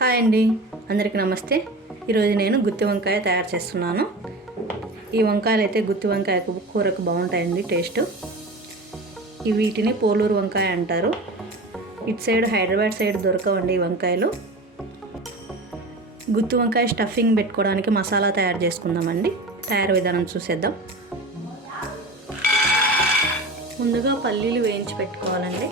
Hi అండి. అందరికీ నమస్తే. ఈరోజు నేను గుత్తి వంకాయ తయారు చేస్తున్నాను. ఈ వంకాయలు అయితే గుత్తి వంకాయ కూరకు బాగుంటాయండి టేస్ట్. ఈ వీటిని పోలూరు వంకాయ అంటారు. ఇటు సైడ్ హైదరాబాద్ సైడ్ దొరకవండి ఈ వంకాయలు. గుత్తి వంకాయ స్టఫింగ్ పెట్టుకోవడానికి మసాలా తయారు చేసుకుందామండి. తయారు విధానం చూసేద్దాం. ముందుగా పల్లీలు వేయించి పెట్టుకోవాలండి.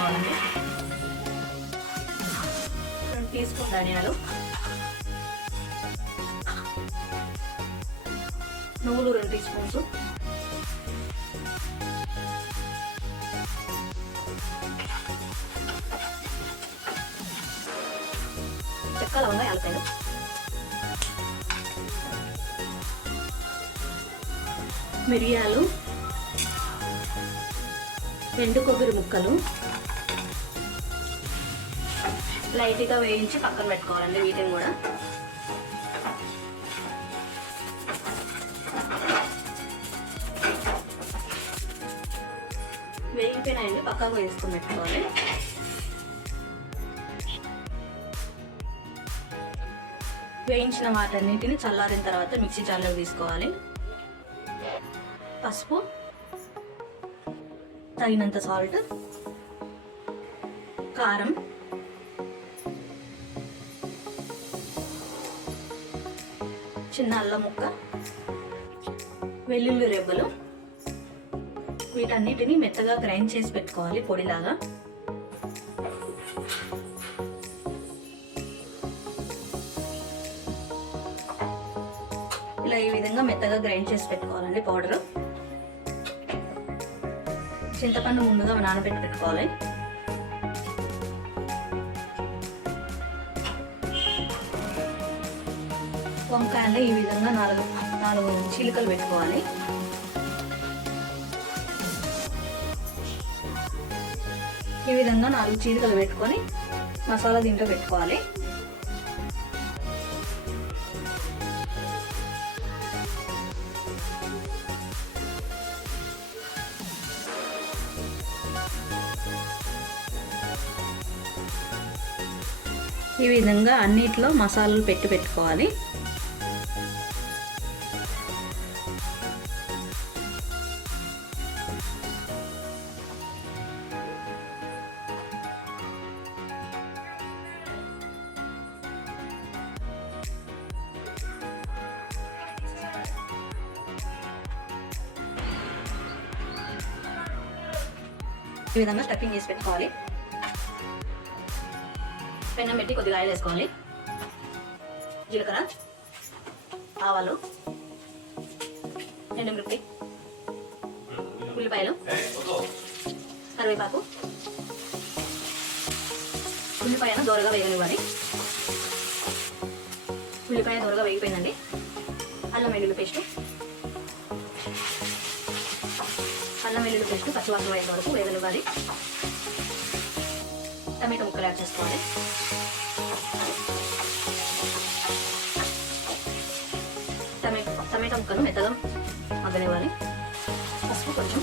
వేయించి తీసుకున్న రెండు టీ స్పూన్ ధనియాలు. నువ్వులు రెండు టీ స్పూన్స్ చెక్క లవంగా యాలకాయలు మిరియాలు. ఎండు కొబ్బరి ముక్కలు. లైట్గా వేయించి పక్కన పెట్టుకోవాలండి వీటిని కూడా. వేగిపోయినాయండి పక్కకు వేసుకొని పెట్టుకోవాలి. వేయించిన వాటన్నిటిని చల్లారిన తర్వాత మిక్సీ జార్లోకి తీసుకోవాలి. పసుపు తగినంత సాల్ట్ కారం చిన్న అల్లం ముక్క వెల్లుల్లి రెబ్బలు వీటన్నిటిని మెత్తగా గ్రైండ్ చేసి పెట్టుకోవాలి పొడిలాగా. ఇలా ఈ విధంగా మెత్తగా గ్రైండ్ చేసి పెట్టుకోవాలండి పౌడర్. చింతపండు ముందుగా నానబెట్టి పెట్టుకోవాలి. వంకాయలు ఈ విధంగా నాలుగు నాలుగు చీలికలు పెట్టుకోవాలి. ఈ విధంగా నాలుగు చీలికలు పెట్టుకొని మసాలా దీంట్లో పెట్టుకోవాలి. ఈ విధంగా అన్నిట్లో మసాలాలు పెట్టి పెట్టుకోవాలి. ఈ విధంగా స్టఫింగ్ చేసి పెట్టుకోవాలి. పెన్నం పెట్టి కొద్దిగా ఆయిల్ వేసుకోవాలి. జీలకర్ర ఆవాలు ఎండుమిరపకాయ ఉల్లిపాయలు కరివేపాకు. ఉల్లిపాయను దూరగా వేయనివ్వాలి ఉల్లిపాయ దూరగా వేగిపోయిందండి. అల్లం వెల్లుల్లి పేస్ట్. అల్లం వెల్లుల్లి పేస్ట్ పచ్చివాసన అయ్యేంత వరకు వేగనివ్వాలి. టమాటో ముక్కలు యాడ్ చేసుకోవాలి. టమాటో టమాటో ముక్కలు మెత్తగా మగ్గనివ్వాలి. పసుపు కొంచెం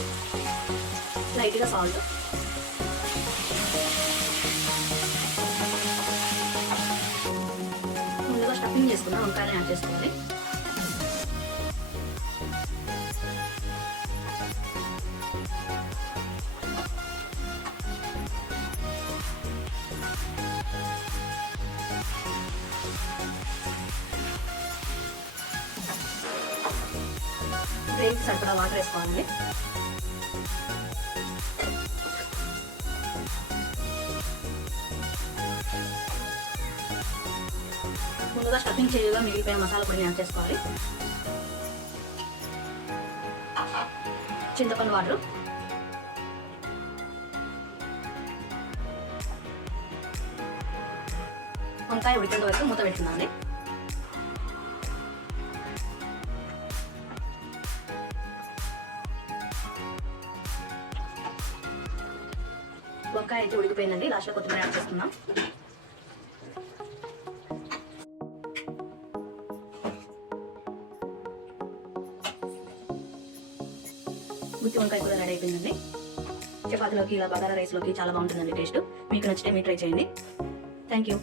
లైట్గా సాల్ట్. ముందుగా స్టఫింగ్ చేసుకున్న వంకాయలు యాడ్ చేసుకోవాలి. గ్రేవీకి సరిపడా వాటర్ వేసుకోవాలండి ముందుగా స్టఫింగ్ చేయగా మిగిలిపోయిన మసాలా పొడిని యాడ్ చేసుకోవాలి. చింతపండు వాటర్. వంకాయ ఉడికేంత వరకు మూత పెట్టుకుందామండి వంకాయ అయితే ఉడికిపోయిందండి. లాస్ట్లో కొత్తిమీర యాడ్ చేస్తున్నాం గుత్తి వంకాయ కూడా రెడీ అయిపోయిందండి. చపాతీలోకి ఇలా బగారా రైస్లోకి చాలా బాగుంటుందండి టేస్ట్. మీకు నచ్చితే మీరు ట్రై చేయండి. Thank you